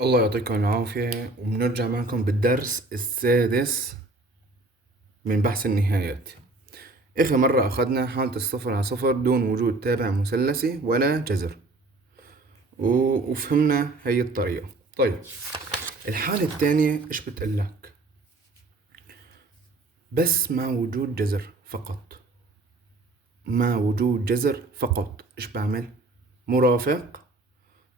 الله يعطيكم العافية، وبنرجع معكم بالدرس السادس من بحث النهايات. آخر مرة أخذنا حالة الصفر على صفر دون وجود تابع مثلثي ولا جذر، وفهمنا هي الطريقة. طيب، الحالة الثانية إيش بتقلك؟ بس مع وجود جذر فقط، مع وجود جذر فقط. إيش بعمل؟ مرافق،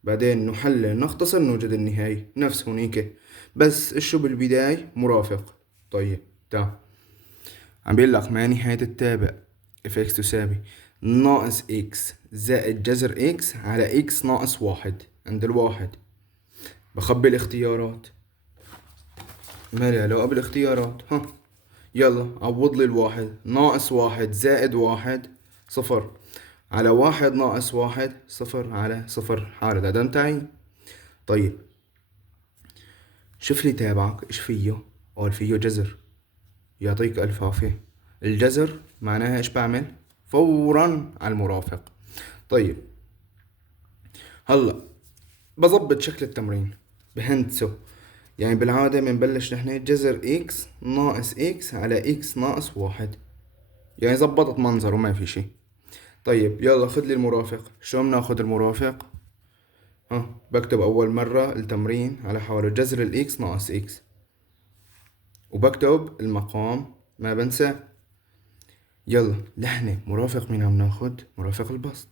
بعدين نحلل نختصر نوجد النهاية نفس هونيك، بس إيشو بالبداية مرافق. طيب تعال، عم بيقول لك ما نهاية التابع اف اكس تساوي ناقص اكس زائد جذر اكس على اكس ناقص واحد. عند الواحد بخبي الاختيارات، مالي علاقة بالاختيارات. يلا عوض لي الواحد. ناقص واحد زائد واحد صفر، على واحد ناقص واحد صفر، على صفر حالة عدم تعيين. طيب شوف لي تابعك ايش فيه. قال فيه جذر، يعطيك ألف عافية. الجذر معناها ايش بعمل؟ فورا على المرافق. طيب هلا بظبط شكل التمرين بهندسه. يعني بالعادة بنبلش نحن جذر اكس ناقص اكس على اكس ناقص واحد، يعني زبطت منظر وما في شي. طيب يلا خد لي المرافق. شو بناخد المرافق؟ بكتب اول مرة التمرين على حواله جذر الاكس ناقص اكس، وبكتب المقام ما بنسى. يلا نحن مرافق مين عم ناخد؟ مرافق البسط،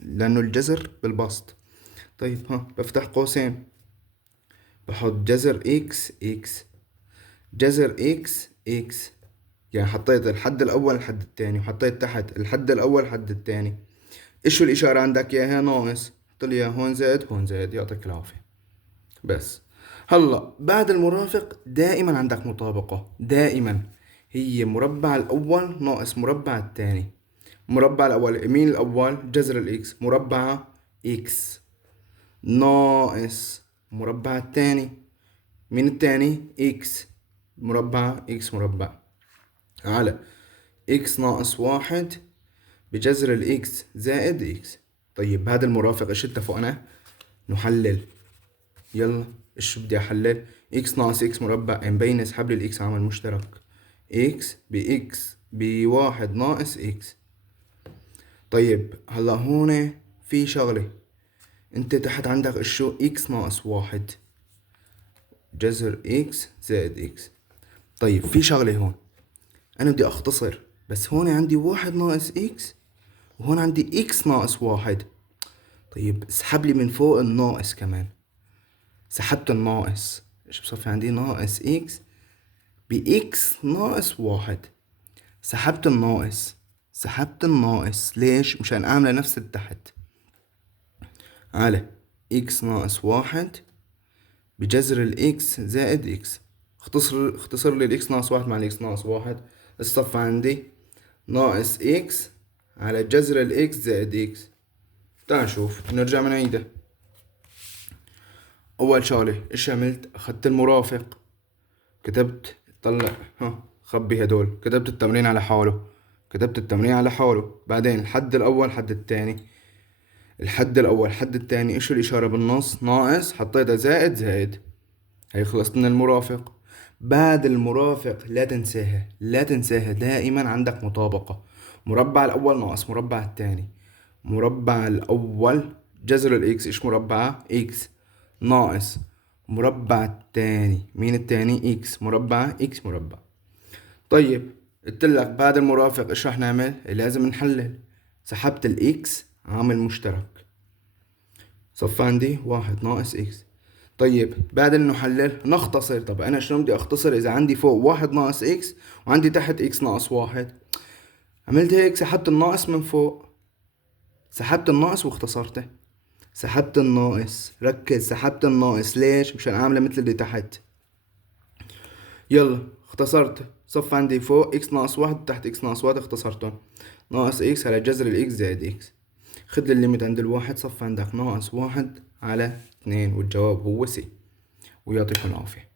لأنه الجذر بالبسط. طيب بفتح قوسين، بحط جذر اكس اكس، جذر اكس اكس، يعني حطيت الحد الأول الحد التاني، وحطيت تحت الحد الأول الحد التاني. ايشو الإشارة عندك ياها؟ ناقص. حط لي هون زائد هون زائد، يعطيك العافية. بس هلا بعد المرافق دائما عندك مطابقة، دائما هي مربع الأول ناقص مربع الثاني. مربع الأول مين الأول؟ جذر الإكس، مربع إكس، ناقص مربع الثاني مين الثاني؟ إكس، مربع إكس مربع، على إكس ناقص واحد بجذر الإكس زائد إكس. طيب هذا المرافق إيش اتفقنا؟ نحلل. يلا ايش بدي احلل؟ اكس ناقص اكس مربع، مبين اسحب لي الاكس عامل مشترك، اكس باكس بواحد ناقص اكس. طيب هلا هون في شغلة، انت تحت عندك اشو؟ اكس ناقص واحد جذر اكس زائد اكس. طيب في شغلة هون، انا بدي اختصر، بس هون عندي واحد ناقص اكس، وهون عندي اكس ناقص واحد. طيب اسحب لي من فوق الناقص كمان. سحبت الناقص، ايش بصفي عندي؟ ناقص اكس بإكس ناقص واحد. سحبت الناقص، سحبت الناقص ليش؟ مشان أعمل نفس التحت، على إكس ناقص واحد بجذر الإكس زائد إكس. اختصر لي الإكس ناقص واحد مع الإكس ناقص واحد. الصف عندي ناقص إكس على جذر الإكس زائد إكس. تعال نشوف، نرجع من عيدة. أول شغلة إيش عملت؟ أخدت المرافق، كتبت، طلع خبي هدول، كتبت التمرين على حاله، كتبت التمرين على حاله. بعدين الحد الأول الحد التاني، الحد الأول الحد التاني إيش الإشارة بالنص؟ ناقص، حطيتها زائد زائد. هي خلصت من المرافق. بعد المرافق لا تنساها، لا تنساها، دائما عندك مطابقة. مربع الأول ناقص مربع التاني. مربع الأول جذر الإكس إيش مربعه؟ إكس، ناقص مربع التاني مين التاني؟ إكس، مربع إكس مربع. طيب قلتلك بعد المرافق ايش رح نعمل؟ لازم نحلل. سحبت الاكس عامل مشترك، صف عندي واحد ناقص اكس. طيب بعد انه نحلل نختصر. طب انا شلون بدي اختصر اذا عندي فوق واحد ناقص اكس وعندي تحت اكس ناقص واحد؟ عملت هيك، سحبت الناقص من فوق، سحبت الناقص واختصرته. سحبت الناقص، ركز، سحبت الناقص ليش؟ مشان اعمله مثل اللي تحت. يلا اختصرت. صف عندي فوق اكس ناقص واحد تحت اكس ناقص واحد، اختصرتهم. ناقص اكس على جذر الاكس زائد اكس. خد لي الليمت عند الواحد، صف عندك ناقص واحد على اثنين، والجواب هو سي. ويعطيكم العافية.